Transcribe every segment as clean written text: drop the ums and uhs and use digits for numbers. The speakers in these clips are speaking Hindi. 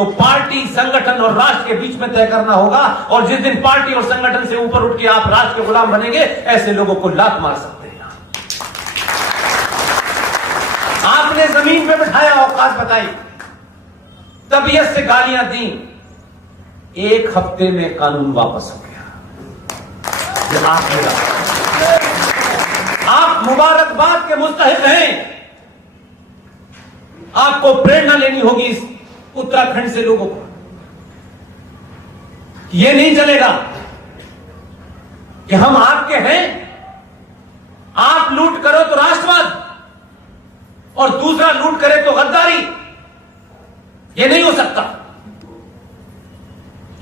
तो पार्टी, संगठन और राष्ट्र के बीच में तय करना होगा। और जिस दिन पार्टी और संगठन से ऊपर उठ के आप राष्ट्र के गुलाम बनेंगे, ऐसे लोगों को लात मार सकते हैं। आपने जमीन पे बिठाया, औकात बताई, तबीयत से गालियां दी, एक हफ्ते में कानून वापस हो गया। आप मुबारकबाद के मुस्तहिक हैं। आपको प्रेरणा लेनी होगी इस उत्तराखंड से लोगों को। यह नहीं चलेगा कि हम आपके हैं, आप लूट करो तो राष्ट्रवाद और दूसरा लूट करे तो गद्दारी। यह नहीं हो सकता।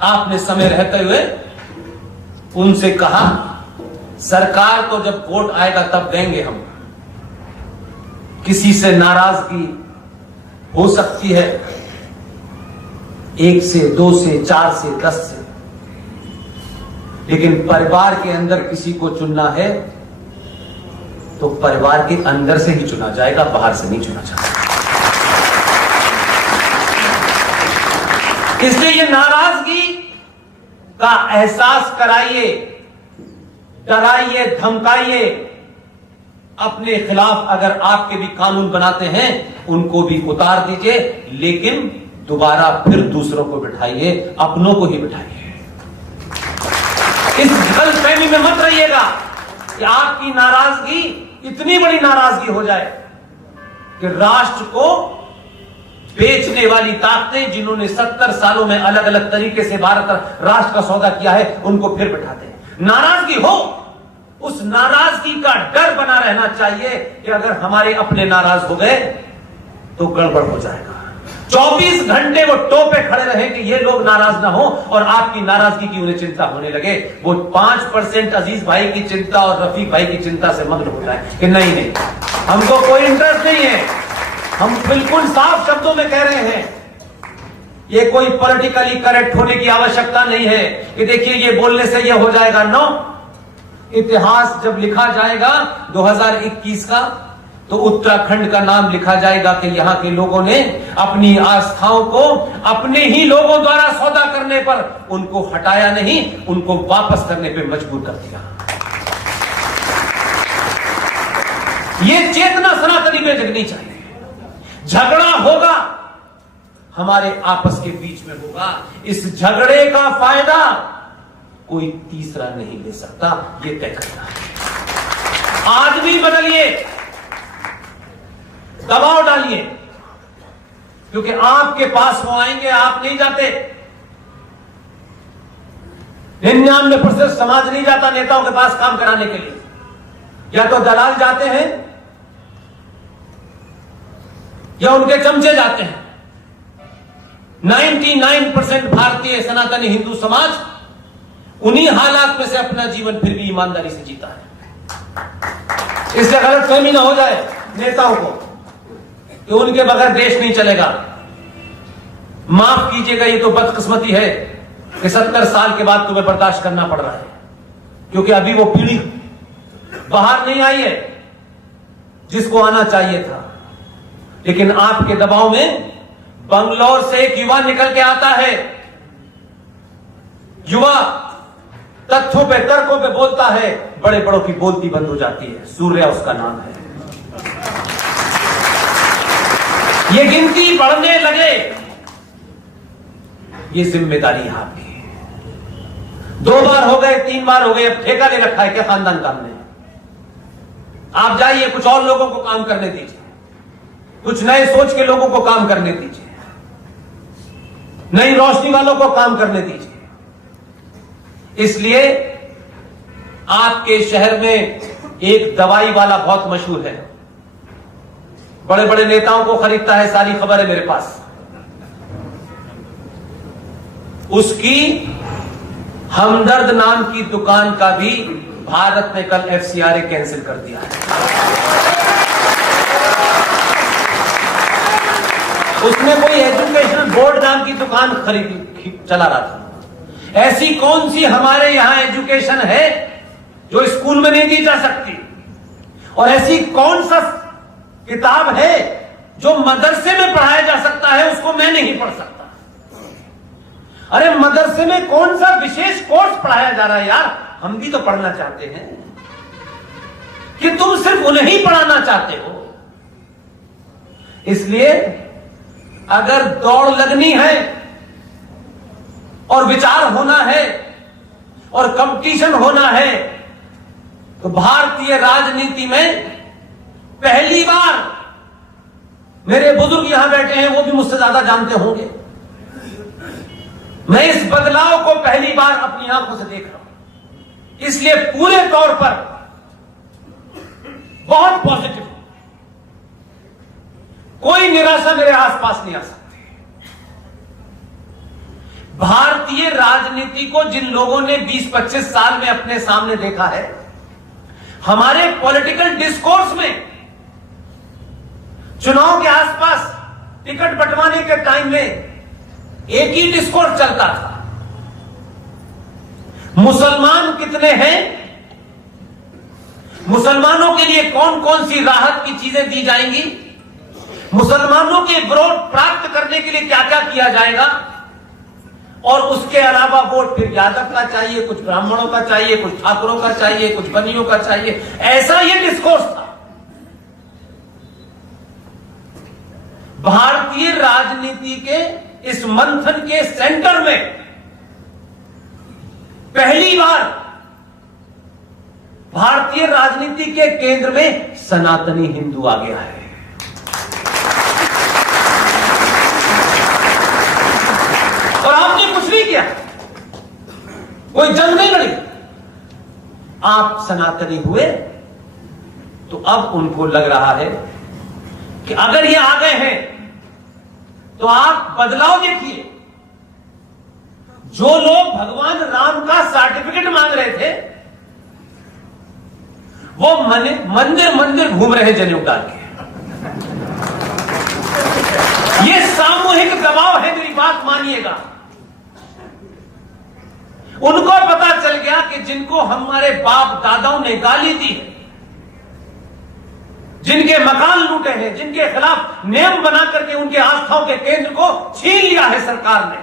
आपने समय रहते हुए उनसे कहा, सरकार को जब वोट आएगा तब देंगे हम। किसी से नाराजगी हो सकती है, 1 से 2 से 4 से 10 से, लेकिन परिवार के अंदर किसी को चुनना है तो परिवार के अंदर से ही चुना जाएगा, बाहर से नहीं चुना जाएगा। इसलिए ये नाराजगी का एहसास कराइए, डराइए, धमकाइए। अपने खिलाफ अगर आपके भी कानून बनाते हैं, उनको भी उतार दीजिए, लेकिन दोबारा फिर दूसरों को बिठाइए, अपनों को ही बिठाइए। इस गलतफहमी में मत रहिएगा कि आपकी नाराजगी इतनी बड़ी नाराजगी हो जाए कि राष्ट्र को बेचने वाली ताकतें, जिन्होंने 70 सालों में अलग अलग तरीके से भारत राष्ट्र का सौदा किया है, उनको फिर बिठाते हैं। नाराजगी हो, उस नाराजगी का डर बना रहना चाहिए कि अगर हमारे अपने नाराज हो गए तो गड़बड़ हो जाएगा। 24 घंटे वो टोपे खड़े रहे कि ये लोग नाराज ना हो और आपकी नाराजगी की उन्हें चिंता होने लगे। वो 5% अजीज भाई की चिंता और रफीक भाई की चिंता से मग्न हो जाए कि नहीं नहीं, हमको कोई इंटरेस्ट नहीं है। हम बिल्कुल साफ शब्दों में कह रहे हैं, ये कोई पॉलिटिकली करेक्ट होने की आवश्यकता नहीं है कि देखिए ये बोलने से ये हो जाएगा। नो, इतिहास जब लिखा जाएगा 2021 का, तो उत्तराखंड का नाम लिखा जाएगा कि यहां के लोगों ने अपनी आस्थाओं को अपने ही लोगों द्वारा सौदा करने पर उनको हटाया नहीं, उनको वापस करने पर मजबूर कर दिया। ये चेतना सनातनी में जगनी चाहिए। झगड़ा होगा, हमारे आपस के बीच में होगा। इस झगड़े का फायदा कोई तीसरा नहीं ले सकता, ये तय करना है। आदमी बदलिए, दबाव डालिए, क्योंकि आपके पास वो आएंगे, आप नहीं जाते। 99% समाज नहीं जाता नेताओं के पास काम कराने के लिए। या तो दलाल जाते हैं या उनके चमचे जाते हैं। 99% भारतीय सनातनी हिंदू समाज उन्हीं हालात में से अपना जीवन फिर भी ईमानदारी से जीता है। इसलिए गलतफहमी ना हो जाए नेताओं को कि उनके बगैर देश नहीं चलेगा। माफ कीजिएगा, ये तो बदकिस्मती है कि 70 साल के बाद तुम्हें बर्दाश्त करना पड़ रहा है, क्योंकि अभी वो पीढ़ी बाहर नहीं आई है जिसको आना चाहिए था। लेकिन आपके दबाव में बंगलौर से एक युवा निकल के आता है। युवा तथ्यों पे, तर्कों पे बोलता है, बड़े बड़ों की बोलती बंद हो जाती है। सूर्या उसका नाम है। ये गिनती बढ़ने लगे, ये जिम्मेदारी आपकी है। 2 बार हो गए, 3 बार हो गए, अब ठेका ले रखा है क्या खानदान काम ने? आप जाइए, कुछ और लोगों को काम करने दीजिए, कुछ नए सोच के लोगों को काम करने दीजिए, नई रोशनी वालों को काम करने दीजिए। इसलिए आपके शहर में एक दवाई वाला बहुत मशहूर है, बड़े बड़े नेताओं को खरीदता है, सारी खबर है मेरे पास। उसकी हमदर्द नाम की दुकान का भी भारत ने कल FCRA कैंसिल कर दिया है। उसने कोई एजुकेशनल बोर्ड नाम की दुकान खरीदी, चला रहा था। ऐसी कौन सी हमारे यहां एजुकेशन है जो स्कूल में नहीं दी जा सकती? और ऐसी कौन सा किताब है जो मदरसे में पढ़ाया जा सकता है, उसको मैं नहीं पढ़ सकता? अरे मदरसे में कौन सा विशेष कोर्स पढ़ाया जा रहा है यार, हम भी तो पढ़ना चाहते हैं। कि तुम सिर्फ उन्हें ही पढ़ाना चाहते हो। इसलिए अगर दौड़ लगनी है और विचार होना है और कंपटीशन होना है, तो भारतीय राजनीति में पहली बार, मेरे बुजुर्ग यहां बैठे हैं, वो भी मुझसे ज्यादा जानते होंगे, मैं इस बदलाव को पहली बार अपनी आंखों से देख रहा हूं। इसलिए पूरे तौर पर बहुत पॉजिटिव, कोई निराशा मेरे आसपास नहीं आ सकती। भारतीय राजनीति को जिन लोगों ने 20-25 साल में अपने सामने देखा है, हमारे पॉलिटिकल डिस्कोर्स में चुनाव के आसपास टिकट बंटवाने के टाइम में एक ही डिस्कोर्स चलता था, मुसलमान कितने हैं, मुसलमानों के लिए कौन कौन सी राहत की चीजें दी जाएंगी, मुसलमानों के वोट प्राप्त करने के लिए क्या क्या किया जाएगा, और उसके अलावा वोट फिर यादव का चाहिए, कुछ ब्राह्मणों का चाहिए, कुछ ठाकुरों का चाहिए, कुछ बनियों का चाहिए, ऐसा ये डिस्कोर्स था। भारतीय राजनीति के इस मंथन के सेंटर में पहली बार भारतीय राजनीति के केंद्र में सनातनी हिंदू आ गया है। और आपने कुछ नहीं किया, कोई जंग नहीं लड़ी, आप सनातनी हुए, तो अब उनको लग रहा है कि अगर ये आ गए हैं तो आप बदलाव देखिए। जो लोग भगवान राम का सर्टिफिकेट मांग रहे थे, वो मंदिर मंदिर घूम रहे जनेऊ डाल के। ये सामूहिक दबाव है, मेरी बात मानिएगा। उनको पता चल गया कि जिनको हमारे बाप दादाओं ने गाली दी है, जिनके मकान लूटे हैं, जिनके खिलाफ नियम बना करके उनके आस्थाओं के केंद्र को छीन लिया है सरकार ने,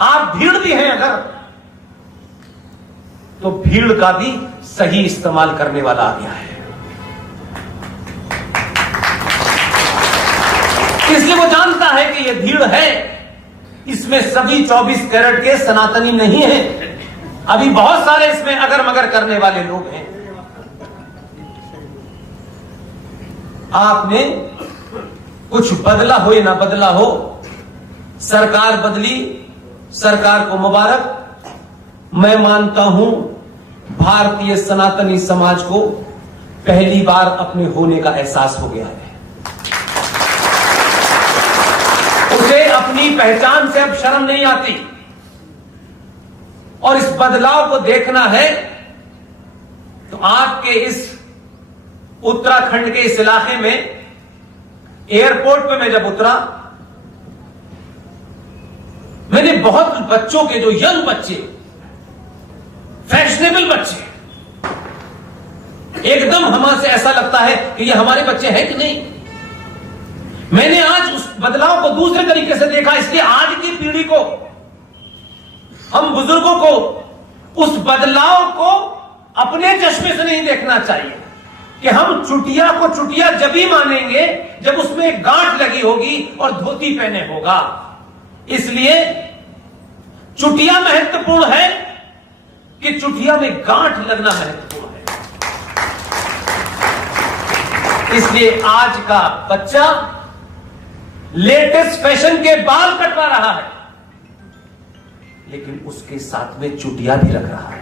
आप भीड़ भी हैं अगर, तो भीड़ का भी सही इस्तेमाल करने वाला आ गया है। इसलिए वो जानता है कि ये भीड़ है, इसमें सभी 24 कैरेट के सनातनी नहीं है, अभी बहुत सारे इसमें अगर मगर करने वाले लोग हैं। आपने कुछ बदला हो या ना बदला हो, सरकार बदली, सरकार को मुबारक। मैं मानता हूं भारतीय सनातनी समाज को पहली बार अपने होने का एहसास हो गया है। उसे अपनी पहचान से अब शर्म नहीं आती, और इस बदलाव को देखना है तो आपके इस उत्तराखंड के इस इलाके में एयरपोर्ट पे मैं जब उतरा, मैंने बहुत बच्चों के, जो यंग बच्चे, फैशनेबल बच्चे, एकदम हमारे से ऐसा लगता है कि ये हमारे बच्चे हैं कि नहीं। मैंने आज उस बदलाव को दूसरे तरीके से देखा। इसलिए आज की पीढ़ी को, हम बुजुर्गों को उस बदलाव को अपने चश्मे से नहीं देखना चाहिए कि हम चुटिया को चुटिया जब ही मानेंगे जब उसमें एक गांठ लगी होगी और धोती पहने होगा। इसलिए चुटिया महत्वपूर्ण है कि चुटिया में गांठ लगना महत्वपूर्ण है। इसलिए आज का बच्चा लेटेस्ट फैशन के बाल कटवा रहा है, लेकिन उसके साथ में चुटिया भी रख रहा है।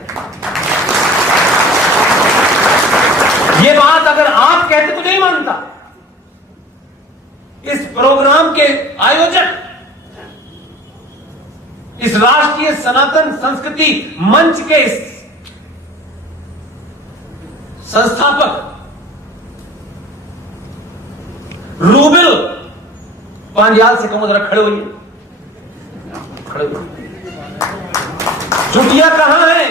ये बात अगर आप कहते तो नहीं मानता। इस प्रोग्राम के आयोजक, इस राष्ट्रीय सनातन संस्कृति मंच के संस्थापक रूबिल पांड्याल से कहूं जरा खड़े होइए, खड़े होइए। चुटिया कहां है?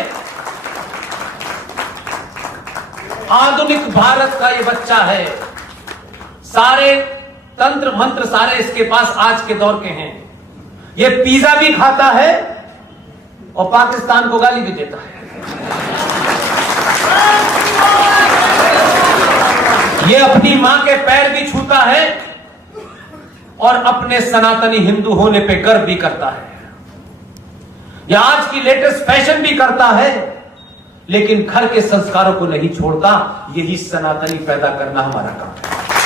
आधुनिक भारत का ये बच्चा है। सारे तंत्र मंत्र सारे इसके पास आज के दौर के हैं। ये पिज्जा भी खाता है और पाकिस्तान को गाली भी देता है। ये अपनी मां के पैर भी छूता है और अपने सनातनी हिंदू होने पे गर्व भी करता है। यह आज की लेटेस्ट फैशन भी करता है, लेकिन घर के संस्कारों को नहीं छोड़ता। यही सनातनी पैदा करना हमारा काम है।